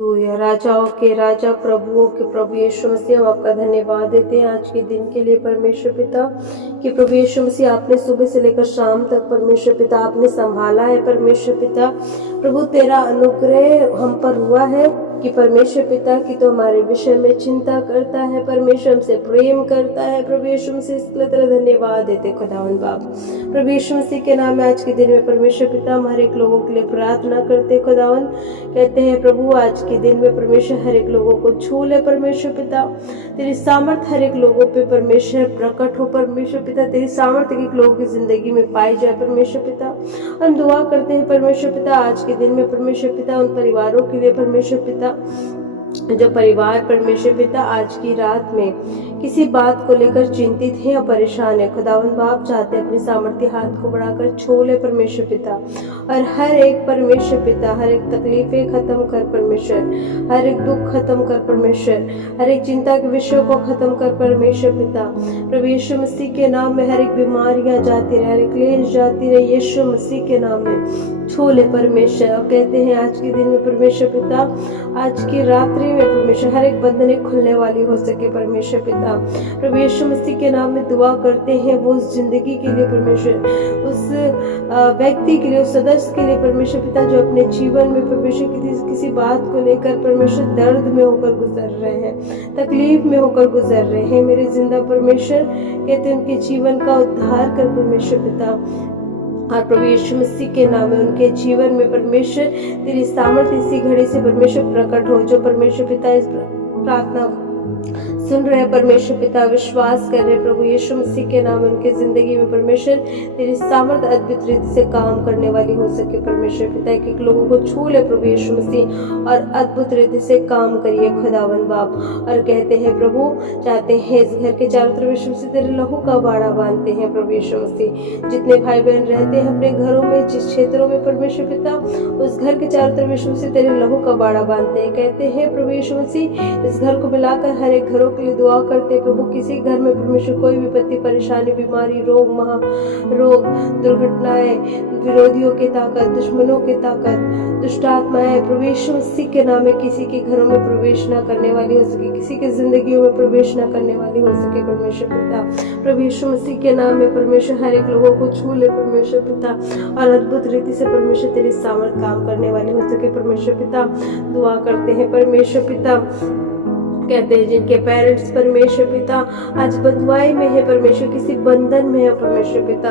Hallelujah. राजाओं के राजा, प्रभुओं के प्रभु यीशु मसीह, हम आपका धन्यवाद देते हैं आज के दिन के लिए परमेश्वर पिता कि प्रभु यीशु मसीह आपने सुबह से लेकर शाम तक परमेश्वर पिता आपने संभाला है। परमेश्वर पिता प्रभु तेरा अनुग्रह हम पर हुआ है कि परमेश्वर पिता की तो हमारे विषय में चिंता करता है, परमेश्वर हमसे प्रेम करता है। प्रभु यीशु मसीह इसके लिए तेरा धन्यवाद देते खुदावन बाप। प्रभु यीशु मसीह के नाम में आज के दिन में परमेश्वर पिता हम हर एक लोगों के लिए प्रार्थना करते खुदावन, कहते हैं प्रभु आज के दिन में परमेश्वर हर एक लोगों को छू ले। परमेश्वर पिता तेरी सामर्थ हर एक लोगों पे परमेश्वर प्रकट हो। परमेश्वर पिता तेरी सामर्थ एक लोगों की जिंदगी में पाई जाए। परमेश्वर पिता हम दुआ करते हैं परमेश्वर पिता आज के दिन में परमेश्वर पिता उन परिवारों के लिए परमेश्वर पिता जो परिवार परमेश्वर पिता आज की रात में किसी बात को लेकर चिंतित है या परेशान है, खुदावन बाप चाहते हैं अपने सामर्थ्य हाथ को बढ़ाकर छू ले परमेश्वर पिता, और हर एक परमेश्वर पिता हर एक तकलीफें खत्म कर परमेश्वर, हर एक दुख खत्म कर परमेश्वर, हर एक चिंता के विषयों को खत्म कर परमेश्वर पिता। प्रभु यीशु मसीह के नाम में हर एक बीमारियां जाती रहे, हर एक क्लेश जाती रहे, यीशु मसीह के नाम में छू ले परमेश्वर। और कहते हैं आज के दिन में परमेश्वर पिता आज की रात्रि में परमेश्वर हर एक बंधने खुलने वाली हो सके परमेश्वर पिता। प्रभु यीशु मसीह के नाम में दुआ करते हैं वो उस जिंदगी के लिए परमेश्वर, उस व्यक्ति के लिए, उस सदस्य के लिए परमेश्वर पिता जो अपने जीवन में परमेश्वर किसी बात को लेकर परमेश्वर दर्द में होकर गुजर रहे हैं, तकलीफ में होकर गुजर रहे हैं। मेरे जिंदा परमेश्वर कहते हैं उनके जीवन का उद्धार कर परमेश्वर पिता, और प्रभु यीशु मसीह के नाम में उनके जीवन में परमेश्वर तेरी सामर्थ्य इसी घड़ी से परमेश्वर प्रकट हो। जो परमेश्वर पिता इस प्रार्थना सुन रहे हैं परमेश्वर पिता, विश्वास कर रहे हैं प्रभु यीशु मसीह के नाम में उनके जिंदगी में परमेश्वर तेरी सामर्थ अद्भुत रीति से काम करने वाली हो सके परमेश्वर पिता। एक एक लोगों को छू ले प्रभु यीशु मसीह और अद्भुत रीति से काम करिए खुदावन बाप। और कहते हैं प्रभु चाहते हैं इस घर के चारों तरफ यीशु मसीह तेरे लहू का बाड़ा बांधते हैं प्रभु यीशु मसीह। जितने भाई बहन रहते हैं अपने घरों में, जिस क्षेत्रों में परमेश्वर पिता, उस घर के चारों तरफ यीशु मसीह तेरे लहू का बाड़ा बांधते हैं। कहते हैं प्रभु यीशु मसीह इस घर को मिलाकर हर एक घरों के लिए दुआ करते हैं प्रभु। किसी घर में परमेश्वर कोई विपत्ति, परेशानी, बीमारी, रोग, महारोग, दुर्घटनाएं, विरोधियों की ताकत, दुश्मनों की ताकत, दुष्ट आत्माएं प्रभु यीशु मसीह के नाम में किसी के घरों में प्रवेश न करने वाली हो सके, किसी के जिंदगियों में प्रवेश न करने वाली हो सके परमेश्वर पिता। प्रभु यीशु मसीह के नाम में परमेश्वर हर एक लोगों को छू ले परमेश्वर पिता, और अद्भुत रीति से परमेश्वर तेरी सामर्थ काम करने वाली हो सके परमेश्वर पिता। दुआ करते हैं परमेश्वर पिता, कहते हैं जिनके पेरेंट्स परमेश्वर पिता आज बंधुआई में है परमेश्वर, किसी बंधन में है परमेश्वर पिता,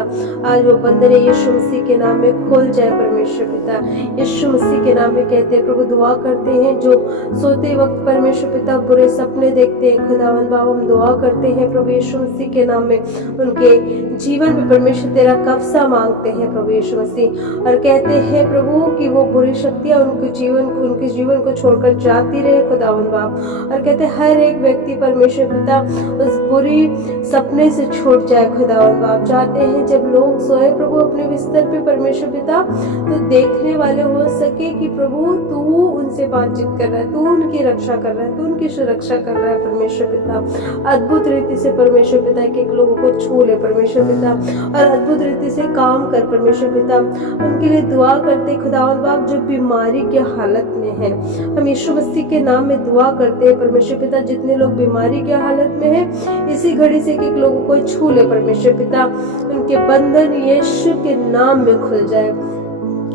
आज वो बंधन यीशु मसीह के नाम में खोल जाए परमेश्वर पिता। यीशु मसीह के नाम में कहते हैं प्रभु दुआ करते हैं जो सोते वक्त परमेश्वर पिता बुरे सपने देखते हैं खुदावन बाबा, हम दुआ करते हैं प्रभु यीशु मसीह के नाम में उनके जीवन में परमेश्वर तेरा कब्जा मांगते हैं प्रभु यीशु मसीह, और कहते हैं प्रभु कि वो बुरी शक्तियां उनके जीवन को छोड़कर जाती रहे खुदावन बाप। और कहते हर एक व्यक्ति परमेश्वर पिता उस बुरी सपने से छूट जाए खुदावन बाप। चाहते हैं जब लोग सोए प्रभु अपने बिस्तर पे परमेश्वर पिता तो देखने वाले हो सके कि प्रभु तू उनसे बातचीत कर रहा है, तू उनकी रक्षा कर रहा है, तू उनकी सुरक्षा कर रहा है परमेश्वर पिता। अद्भुत रीति से परमेश्वर पिता के लोगों को छू ले परमेश्वर पिता, और अद्भुत रीति से काम कर परमेश्वर पिता। उनके लिए दुआ करते खुदावन बाप जो बीमारी की हालत में है, हम यीशु मसीह के नाम में दुआ करते हैं परमेश्वर पिता। जितने लोग बीमारी की हालत में हैं इसी घड़ी से एक लोगों को छू ले परमेश्वर पिता, उनके बंधन यीशु के नाम में खुल जाए,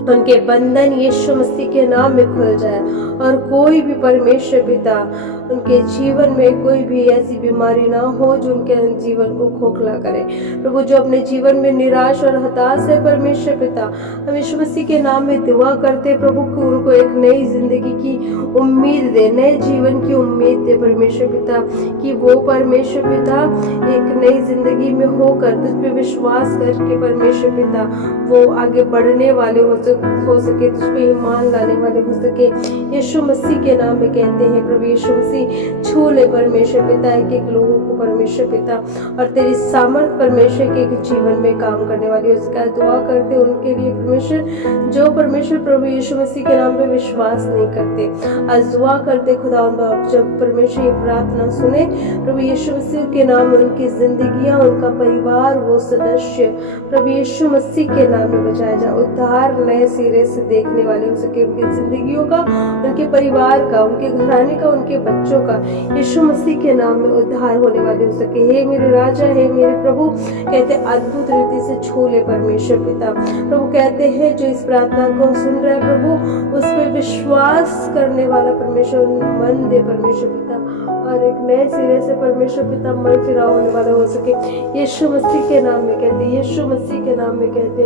उनके बंधन यीशु मसीह के नाम में खुल जाए, और कोई भी परमेश्वर पिता उनके जीवन में कोई भी ऐसी बीमारी ना हो जो उनके जीवन को खोखला करे प्रभु। जो अपने जीवन में निराश और हताश है परमेश्वर पिता, हम यीशु मसीह के नाम में दुआ करते प्रभु कि उनको एक नई जिंदगी की उम्मीद दे, नए जीवन की उम्मीद दे परमेश्वर पिता, कि वो परमेश्वर पिता एक नई जिंदगी में होकर तुझ पे विश्वास करके परमेश्वर पिता वो आगे बढ़ने वाले हो सके, तुझ पे ईमान लाने वाले हो सके। यीशु मसीह के नाम में कहते हैं प्रभु यीशु मसीह मसीह छू ले परमेश्वर पिता, एक एक लोगों को परमेश्वर पिता, और तेरी सामर्थ परमेश्वर के जीवन में काम करने वाली उसका दुआ करते उनके लिए परमेश्वर, जो परमेश्वर प्रभु यीशु मसीह के नाम पे विश्वास नहीं करते। आज दुआ करते खुदा बाप, जब परमेश्वर ये प्रार्थना सुने प्रभु यीशु मसीह के नाम में उनकी जिंदगियां, उनका परिवार, वो सदस्य प्रभु यीशु मसीह के नाम में बचाया जाए, उद्धार नए सिरे से देखने वाले हो सके, उनकी जिंदगियों का, उनके परिवार का, उनके घराने का, उनके बच्चों का यीशु मसीह के नाम में उद्धार होने वाले हो सके। हे मेरे राजा, हे मेरे प्रभु, कहते अद्भुत रीति से छू ले परमेश्वर पिता। प्रभु कहते हैं जो इस प्रार्थना को सुन रहे प्रभु, उस पर विश्वास करने वाला परमेश्वर मन दे परमेश्वर पिता, और एक नए सिरे से परमेश्वर पिता मन फिरा होने वाला हो सके। यीशु मसीह के नाम में कहते, यीशु मसीह के नाम में कहते,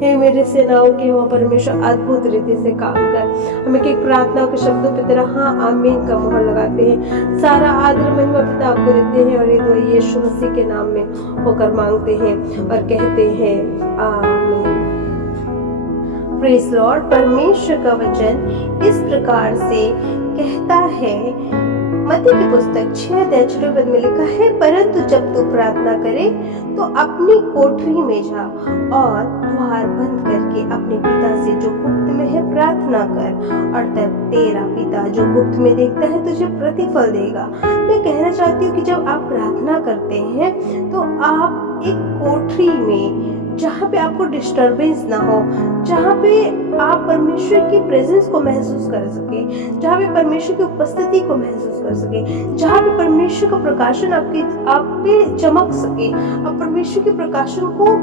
हे मेरे सेनाओं के वहाँ परमेश्वर अद्भुत रीति से काम कर। हम एक प्रार्थना के शब्दों पे तेरा हाँ आमीन का मोहर लगाते हैं। सारा आदर महिमा पिता आपको देते हैं, और ये दुआ यीशु मसीह के नाम में होकर मांगते हैं और कहते हैं आमीन। Praise Lord. परमेश्वर का वचन इस प्रकार से कहता है, मत्ती की पुस्तक 6:6 में लिखा है, परंतु जब तू प्रार्थना करे तो अपनी कोठरी में जा और द्वार बंद करके अपने पिता से जो गुप्त में है प्रार्थना कर, और तब तेरा पिता जो गुप्त में देखता है तुझे प्रतिफल देगा। मैं कहना चाहती हूँ कि जब आप प्रार्थना करते हैं तो आप एक कोठरी में, जहाँ पे आपको डिस्टरबेंस ना हो, जहाँ पे आप परमेश्वर की प्रेजेंस को महसूस कर सके, जहाँ पे परमेश्वर की उपस्थिति को महसूस कर सके, जहाँ पे परमेश्वर का प्रकाशन आप पे चमक सके, आप परमेश्वर के प्रकाशन को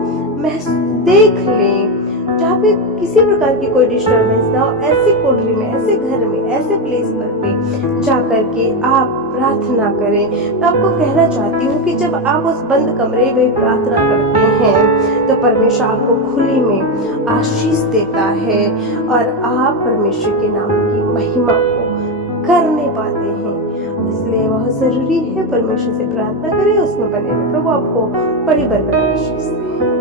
देख लें, जहाँ पे किसी प्रकार की कोई डिस्टरबेंस ना हो, ऐसी कोठरी में, ऐसे घर में, ऐसे प्लेस पर जाकर के आप प्रार्थना करें। मैं आपको कहना चाहती हूँ कि जब आप उस बंद कमरे में प्रार्थना करते हैं तो परमेश्वर आपको खुली में आशीष देता है, और आप परमेश्वर के नाम की महिमा को करने पाते हैं। इसलिए बहुत जरूरी है परमेश्वर से प्रार्थना करें, उसमें बने रहें। प्रभु आपको बड़ी बरकत आशीष दे।